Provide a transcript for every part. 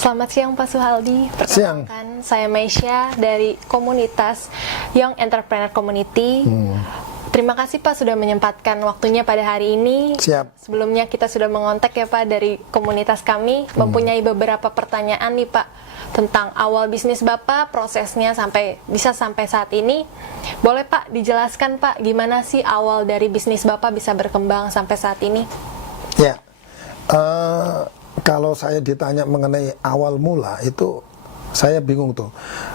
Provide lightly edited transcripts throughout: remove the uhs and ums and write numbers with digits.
Selamat siang Pak Suhaldi. Siang. Perkenalkan, saya Maisha dari komunitas Young Entrepreneur Community. Terima kasih Pak sudah menyempatkan waktunya pada hari ini. Siap. Sebelumnya kita sudah mengontak ya Pak dari komunitas kami, mempunyai beberapa pertanyaan nih Pak tentang awal bisnis Bapak, prosesnya sampai saat ini. Boleh Pak dijelaskan Pak gimana sih awal dari bisnis Bapak bisa berkembang sampai saat ini? Ya. Kalau saya ditanya mengenai awal mula itu saya bingung tuh.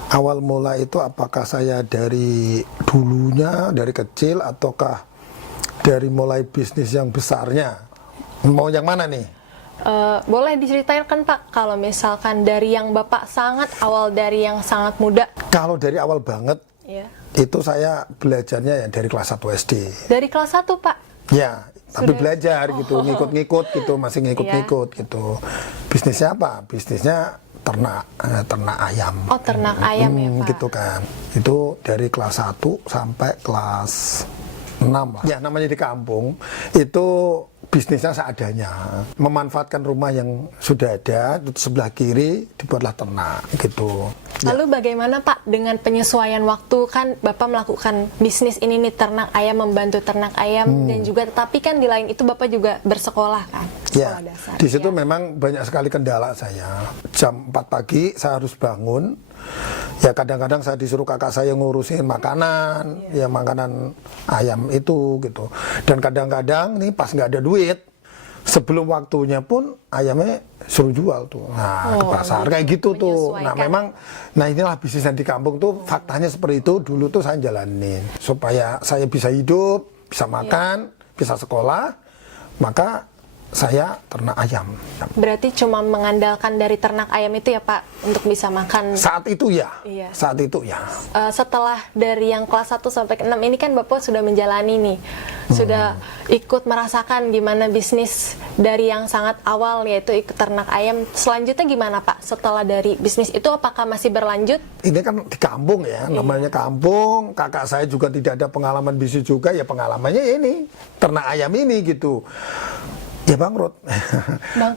Awal mula itu apakah saya dari dulunya, dari kecil, ataukah dari mulai bisnis yang besarnya? Mau yang mana nih? Boleh diceritakan Pak, kalau misalkan dari yang Bapak sangat awal, dari yang sangat muda. Kalau dari awal banget, Ya. itu saya belajarnya ya dari kelas 1 SD. Dari kelas 1 Pak? Ya, tapi Sudah. belajar gitu, ngikut-ngikut gitu, masih ngikut-ngikut gitu. Bisnisnya apa? Bisnisnya ternak ayam. Oh, ternak ayam ya Pak? Gitu kan. Itu dari kelas 1 sampai kelas 6 lah. Ya, namanya di kampung, itu bisnisnya seadanya. Memanfaatkan rumah yang sudah ada, di sebelah kiri dibuatlah ternak gitu. Lalu bagaimana Pak dengan penyesuaian waktu, kan Bapak melakukan bisnis ini nih, ternak ayam, membantu ternak ayam, dan juga tetapi kan di lain itu Bapak juga bersekolah kan? Ya, Sekolah dasar. di situ Ya. memang banyak sekali kendala saya. Jam 4 pagi saya harus bangun. Ya kadang-kadang saya disuruh kakak saya ngurusin makanan, ya makanan ayam itu gitu. Dan kadang-kadang nih pas nggak ada duit, sebelum waktunya pun ayamnya suruh jual tuh. Nah, ke pasar kayak gitu tuh. Nah, memang inilah bisnis yang di kampung tuh faktanya seperti itu. Dulu tuh saya jalanin supaya saya bisa hidup, bisa makan, bisa sekolah, maka saya ternak ayam. Berarti cuma mengandalkan dari ternak ayam itu ya Pak untuk bisa makan? Saat itu ya. Iya. Saat itu ya. Setelah dari yang kelas 1 sampai ke 6 ini kan Bapak sudah menjalani nih, sudah ikut merasakan gimana bisnis dari yang sangat awal, yaitu ikut ternak ayam. Selanjutnya gimana Pak setelah dari bisnis itu, apakah masih berlanjut? Ini kan di kampung ya, namanya kampung. Kakak saya juga tidak ada pengalaman bisnis juga, ya pengalamannya ya ini ternak ayam ini gitu. Ya bangkrut.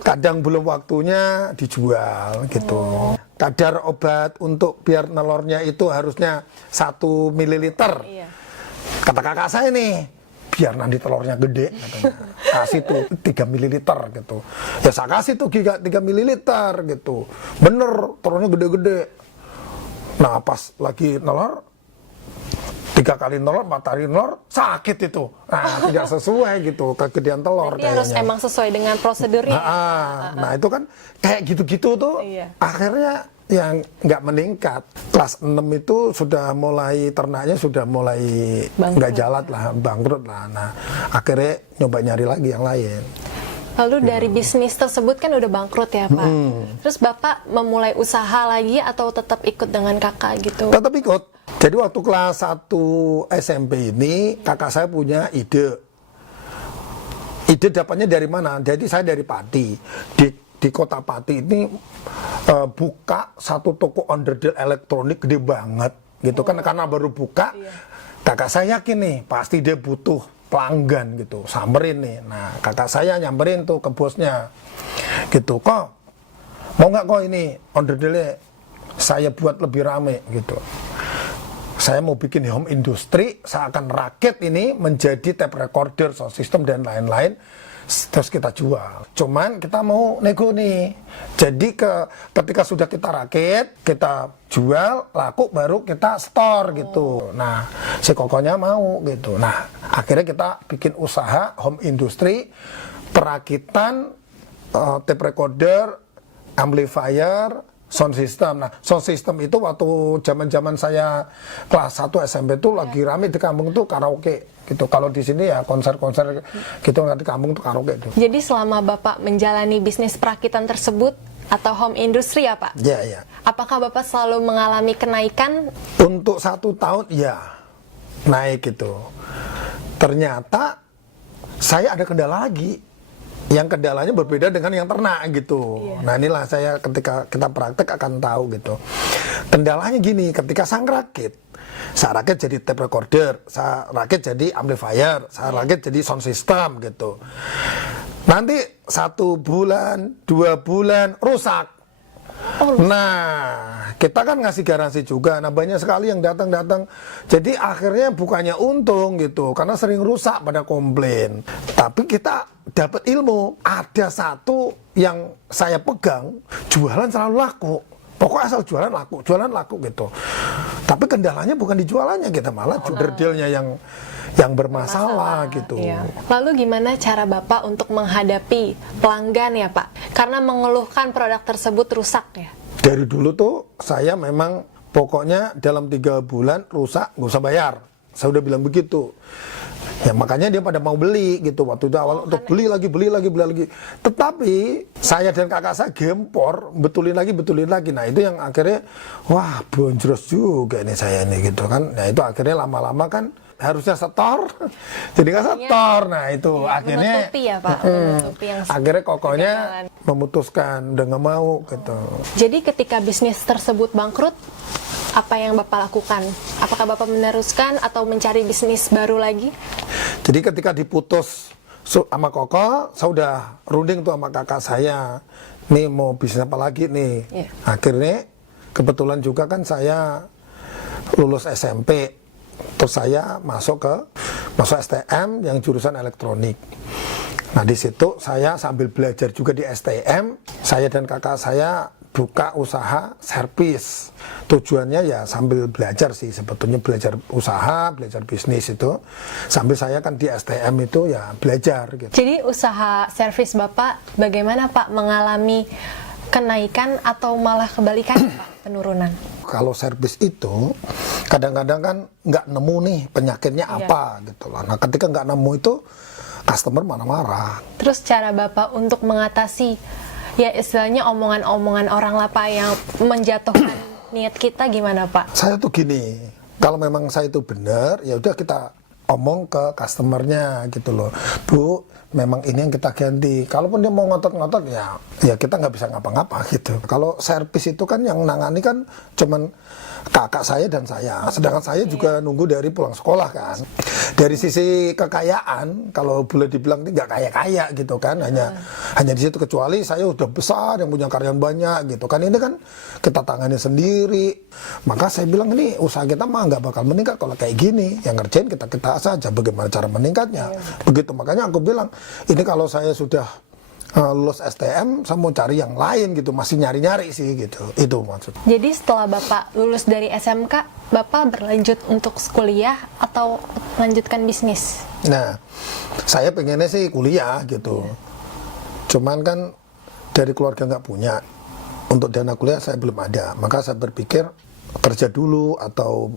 Kadang belum waktunya dijual gitu. Kadar obat untuk biar telurnya itu harusnya 1 mililiter. Iya. Kata kakak saya nih, biar nanti telurnya gede katanya. Kasih tuh 3 mililiter gitu. Ya saya kasih tuh 3 mililiter gitu. Bener, telurnya gede-gede. Nah pas lagi telur, 3 kali telur, 4 kali telur, sakit itu. Nah, tidak sesuai gitu, kegedean telur. Berarti harus emang sesuai dengan prosedurnya. Nah, itu kan kayak gitu-gitu tuh, Iya. akhirnya yang nggak meningkat. Kelas 6 itu sudah mulai, ternaknya sudah mulai nggak jalan lah, bangkrut lah. Nah, akhirnya nyoba nyari lagi yang lain. Lalu dari bisnis tersebut kan udah bangkrut ya Pak. Terus Bapak memulai usaha lagi atau tetap ikut dengan kakak gitu? Tetap ikut. Jadi waktu kelas 1 SMP ini kakak saya punya ide. Ide dapatnya dari mana? Jadi saya dari Pati. Di kota Pati ini buka satu toko onderdil elektronik gede banget gitu kan, karena baru buka. Kakak saya yakin nih pasti dia butuh pelanggan gitu, samperin nih. Nah kakak saya nyamperin tuh ke bosnya gitu, kok mau nggak kok ini onderdilnya saya buat lebih rame gitu. Saya mau bikin home industry, saya akan rakit ini menjadi tape recorder, sound system dan lain-lain, terus kita jual. Cuman kita mau nego nih. Jadi ketika sudah kita rakit, kita jual, laku, baru kita store gitu. Nah, si kokonya mau gitu. Nah, akhirnya kita bikin usaha home industry, perakitan tape recorder, amplifier, sound system. Nah, sound system itu waktu zaman-zaman saya kelas 1 SMP itu lagi rame di kampung tuh karaoke gitu. Kalau di sini ya konser-konser gitu, di kampung tuh karaoke itu. Jadi selama Bapak menjalani bisnis perakitan tersebut atau home industry ya Pak? Ya, ya. Apakah Bapak selalu mengalami kenaikan? Untuk 1 tahun ya naik gitu. Ternyata saya ada kendala lagi. Yang kendalanya berbeda dengan yang ternak gitu. Nah inilah saya ketika kita praktek akan tahu gitu. Kendalanya gini, ketika saya rakit jadi tape recorder, saya rakit jadi amplifier, saya rakit jadi sound system gitu. Nanti 1 bulan, 2 bulan rusak. Nah, kita kan ngasih garansi juga. Nah, banyak sekali yang datang. Jadi akhirnya bukannya untung gitu, karena sering rusak pada komplain. Tapi kita dapat ilmu. Ada satu yang saya pegang, jualan selalu laku. Pokoknya asal jualan laku gitu. Tapi kendalanya bukan di jualannya, kita malah dealnya yang bermasalah gitu. Iya. Lalu gimana cara Bapak untuk menghadapi pelanggan ya Pak? Karena mengeluhkan produk tersebut rusak ya? Dari dulu tuh saya memang pokoknya dalam 3 bulan rusak nggak usah bayar. Saya udah bilang begitu. Ya makanya dia pada mau beli gitu waktu itu awal untuk beli lagi. Tetapi saya dan kakak saya gempor betulin lagi. Nah itu yang akhirnya wah bonjros juga nih saya ini gitu kan. Nah itu akhirnya lama-lama kan harusnya setor, jadi nggak setor. Nah itu ya, akhirnya menutupi ya Pak, menutupi yang akhirnya kokohnya kegagalan. memutuskan udah nggak mau gitu. Jadi ketika bisnis tersebut bangkrut, apa yang Bapak lakukan? Apakah Bapak meneruskan atau mencari bisnis baru lagi? Jadi ketika diputus sama Koko, saya udah runding tuh sama kakak saya, nih mau bisnis apa lagi nih. Yeah. Akhirnya kebetulan juga kan saya lulus SMP, terus saya masuk STM yang jurusan elektronik. Nah di situ saya sambil belajar juga di STM, saya dan kakak saya buka usaha servis. Tujuannya ya sambil belajar sih, sebetulnya belajar usaha, belajar bisnis itu. Sambil saya kan di STM itu ya belajar gitu. Jadi usaha servis Bapak bagaimana Pak, mengalami kenaikan atau malah kebalikan Pak, penurunan? Kalau servis itu kadang-kadang kan nggak nemu nih penyakitnya apa gitu loh. Nah ketika nggak nemu itu customer marah-marah. Terus cara Bapak untuk mengatasi ya istilahnya omongan-omongan orang lah Pak yang menjatuhkan niat kita gimana Pak? Saya tuh gini, kalau memang saya itu benar, ya udah kita omong ke customernya gitu loh, Bu, memang ini yang kita ganti. Kalaupun dia mau ngotot-ngotot ya kita nggak bisa ngapa-ngapa gitu. Kalau servis itu kan yang nangani kan cuman kakak saya dan saya, sedangkan saya juga nunggu dari pulang sekolah kan. Dari sisi kekayaan, kalau boleh dibilang ini nggak kaya-kaya gitu kan, hanya di situ, kecuali saya udah besar yang punya karyawan banyak gitu kan, ini kan kita tangani sendiri. Maka saya bilang ini usaha kita mah nggak bakal meningkat kalau kayak gini, yang ngerjain kita saja bagaimana cara meningkatnya. Begitu, makanya aku bilang ini kalau saya sudah lulus STM, saya mau cari yang lain gitu, masih nyari-nyari sih gitu, itu maksud. Jadi setelah Bapak lulus dari SMK, Bapak berlanjut untuk kuliah atau lanjutkan bisnis? Nah, saya pengennya sih kuliah gitu, cuman kan dari keluarga nggak punya, untuk dana kuliah saya belum ada, maka saya berpikir kerja dulu atau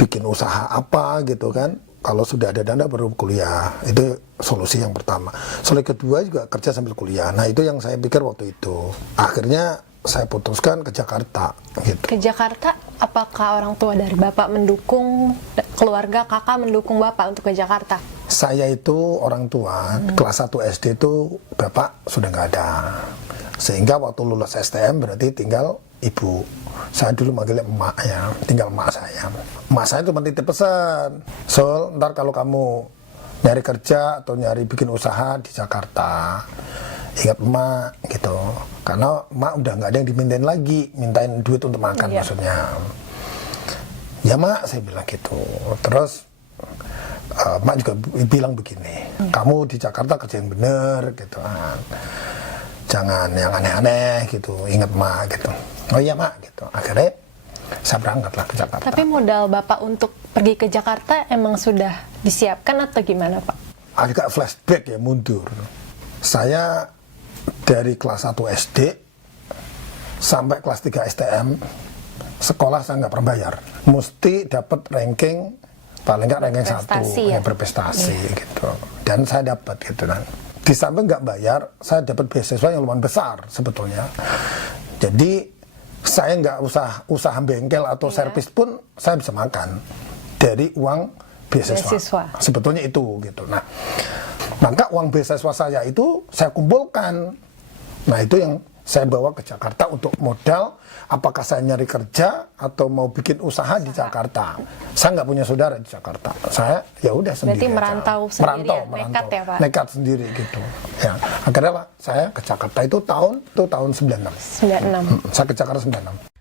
bikin usaha apa gitu kan. Kalau sudah ada dana baru kuliah, itu solusi yang pertama. Solusi kedua juga kerja sambil kuliah. Nah itu yang saya pikir waktu itu. Akhirnya saya putuskan ke Jakarta. Gitu. Ke Jakarta, apakah orang tua dari Bapak mendukung, keluarga kakak mendukung Bapak untuk ke Jakarta? Saya itu orang tua, kelas 1 SD itu Bapak sudah nggak ada. Sehingga waktu lulus STM berarti tinggal ibu. Saya dulu manggilnya emak ya, tinggal emak saya. Emak saya cuma titip pesan, Sol, ntar kalau kamu nyari kerja atau nyari bikin usaha di Jakarta, ingat emak gitu. Karena emak udah nggak ada yang dimintain lagi, mintain duit untuk makan maksudnya. Ya mak, saya bilang gitu. Terus emak juga bilang begini, kamu di Jakarta kerja yang bener gitu kan. Jangan yang aneh-aneh gitu, ingat mak gitu. Oh iya mak gitu. Akhirnya saya berangkatlah ke Jakarta. Tapi modal Bapak untuk pergi ke Jakarta emang sudah disiapkan atau gimana Pak? Agak flashback ya, mundur. Saya dari kelas 1 SD sampai kelas 3 STM, sekolah saya nggak pernah bayar. Mesti dapat ranking, paling nggak ranking 1, ya berprestasi gitu. Dan saya dapat gitu kan. Di samping nggak bayar, saya dapat beasiswa yang lumayan besar sebetulnya. Jadi saya nggak usaha bengkel atau servis pun saya bisa makan dari uang beasiswa. Sebetulnya itu gitu. Nah, maka uang beasiswa saya itu saya kumpulkan. Nah itu yang saya bawa ke Jakarta untuk modal. Apakah saya nyari kerja atau mau bikin usaha di Jakarta? Saya nggak punya saudara di Jakarta. Saya ya udah sendiri. Berarti merantau sendiri ya? Nekat ya, Pak? Nekat sendiri gitu. Ya, akhirnya Pak, saya ke Jakarta itu tahun 96. 96. Saya ke Jakarta 96.